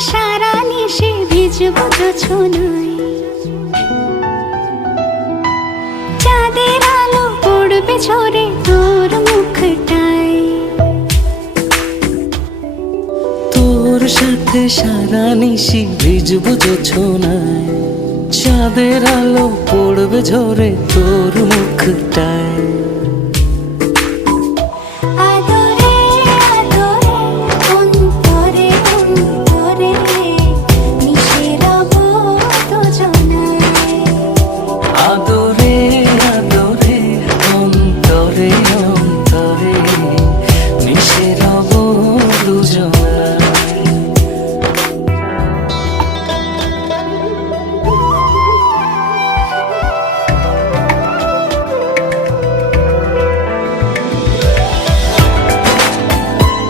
সারা নিশে ভিজবো জোছনায়। চাঁদের আলো পড়বে ঝরে তোর মুখটায়। তোর সাথে সারা নিশি ভিজবো জোছনায়। চাঁদের আলো পড়বে ঝরে তোর মুখটায়।